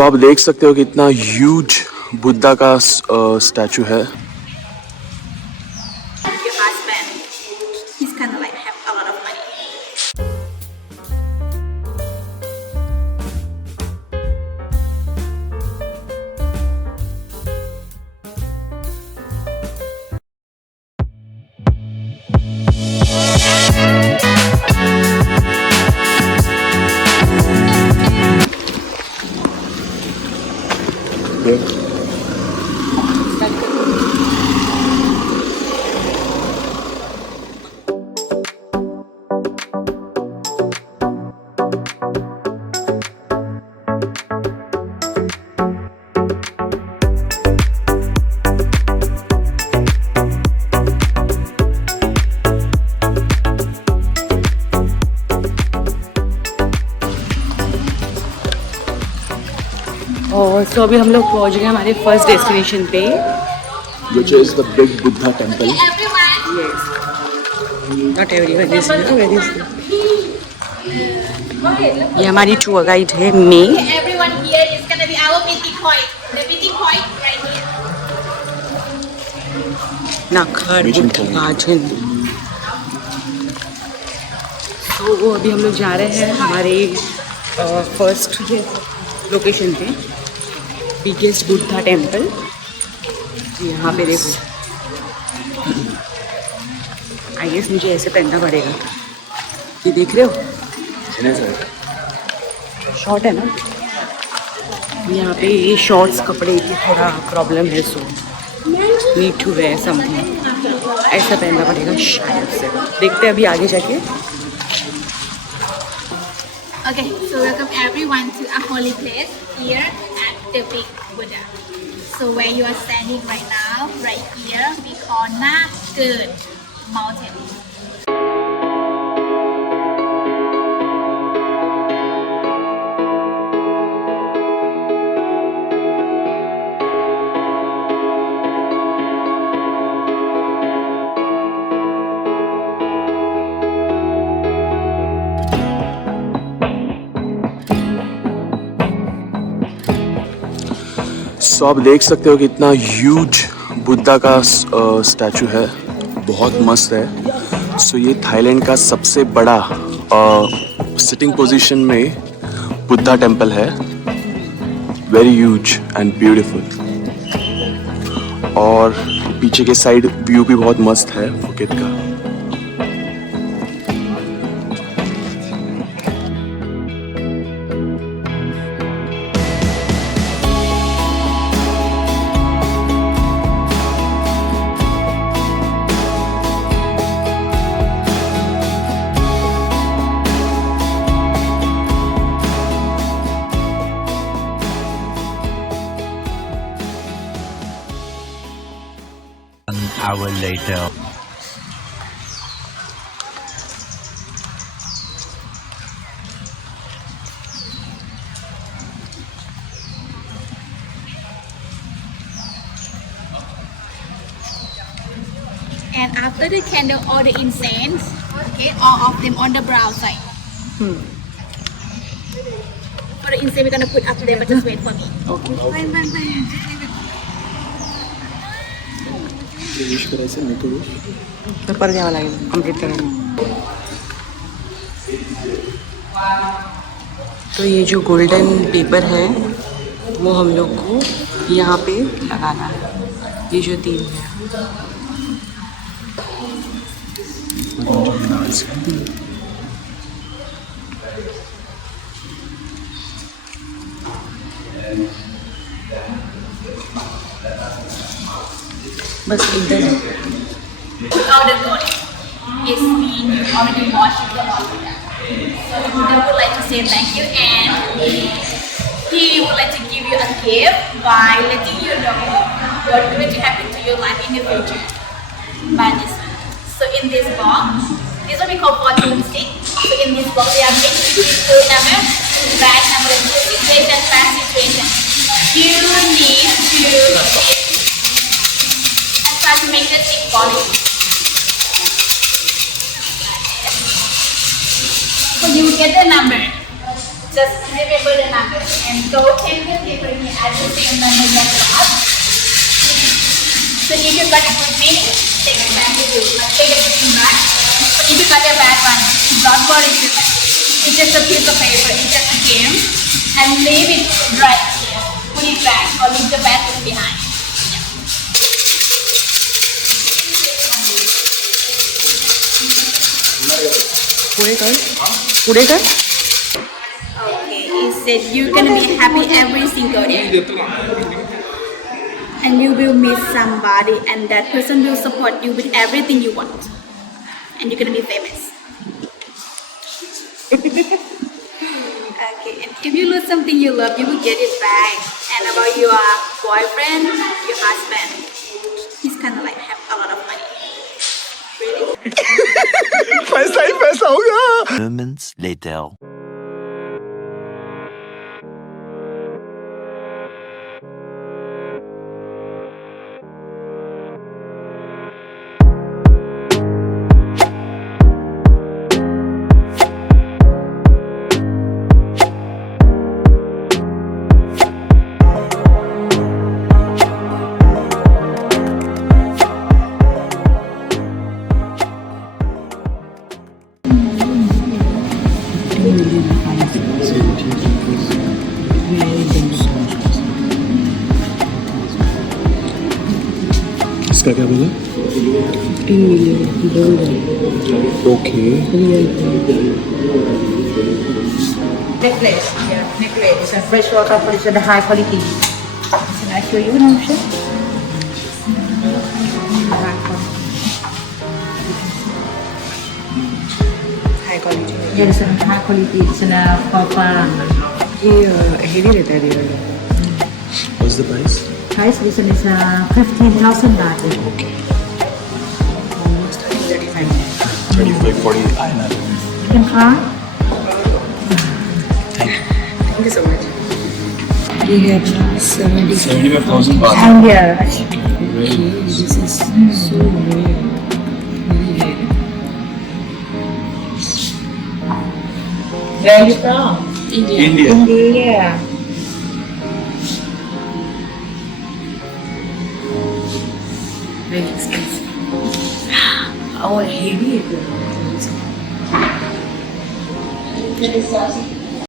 तो आप देख सकते हो कि इतना ह्यूज बुद्धा का स्टैचू है। Your husband, he's kind of like have a lot of money. और तो अभी हम लोग पहुंच गए हमारे फर्स्ट डेस्टिनेशन पे, which is the big Buddha temple. yes, not everyone is here, where is it? ये हमारी टूर गाइड है मे। Everyone here is gonna be our meeting point. The meeting point right here. नाखर garden. तो अभी हम लोग जा रहे हैं हमारे फर्स्ट लोकेशन पे, बिगेस्ट बुद्धा टेम्पल। यहाँ पे देखो, आई गेस मुझे ऐसे पहनना पड़ेगा। ये देख रहे हो, शॉर्ट है ना, यहाँ पे ये शॉर्ट्स कपड़े की थोड़ा प्रॉब्लम है, so need to wear something, ऐसा पहनना पड़ेगा शायद से। देखते हैं अभी आगे जाके। Okay, so welcome everyone to a holy place here at the Big Buddha. So where you are standing right now, right here, we call Naked Mountain. तो आप देख सकते हो कि इतना ह्यूज बुद्धा का स्टैचू है, बहुत मस्त है। सो ये थाईलैंड का सबसे बड़ा सिटिंग पोजीशन में बुद्धा टेम्पल है, वेरी ह्यूज एंड ब्यूटीफुल। और पीछे के साइड व्यू भी बहुत मस्त है फुकेट का। Hour later. And after the candle or the incense, okay, all of them on the brown side. For the incense, we're gonna put up there, but just wait for me. Okay, तर परत यावं लागेल complete करायला। तो ये जो golden paper है वो हम लोग को यहाँ पे लगाना है, ये जो तीन है। बस इधर है। All the gold is being already washed in the water. So the Buddha would like to say thank you, and he would like to give you a gift by letting you know what's going to happen to your life in the future. By this one. So in this box, this one we call fortune stick. So in this box, we have 8 people number, bag number, situation, past situation. You need to try to make the stick quality. So you will get the number Just remember the number and go take the paper and add the same number that last. So if you got a good meaning, take it back with you. Take it back. But if you got a bad one, don't worry with it. It's just a piece of paper, it's just a game. And leave it dry here. Put it back or leave the bad thing behind. पूरे कर Okay, it said you're gonna be happy every single day. And you will meet somebody and that person will support you with everything you want. And you're gonna be famous. Okay, and if you lose something you love, you will get it back. And about your boyfriend, your husband, he's kind of like have a lot of money. Really? पैसा ही पैसा होगा. Moments later. इसका क्या बोला? 15 million $. Okay. Necklace, yeah, necklace. It's a freshwater polish and high quality. Can I show you an option? High quality Yeah, it's a high quality. It's in a copper. ये heavy रहता है ये What's the price? Price this one is 15,000 baht. almost 35 35, 40. You can try. Thank you so much. We have 75,000 baht. And yeah. This is so rare. Very rare. Where are you from? India. India. India. Very expensive. Oh, heavy.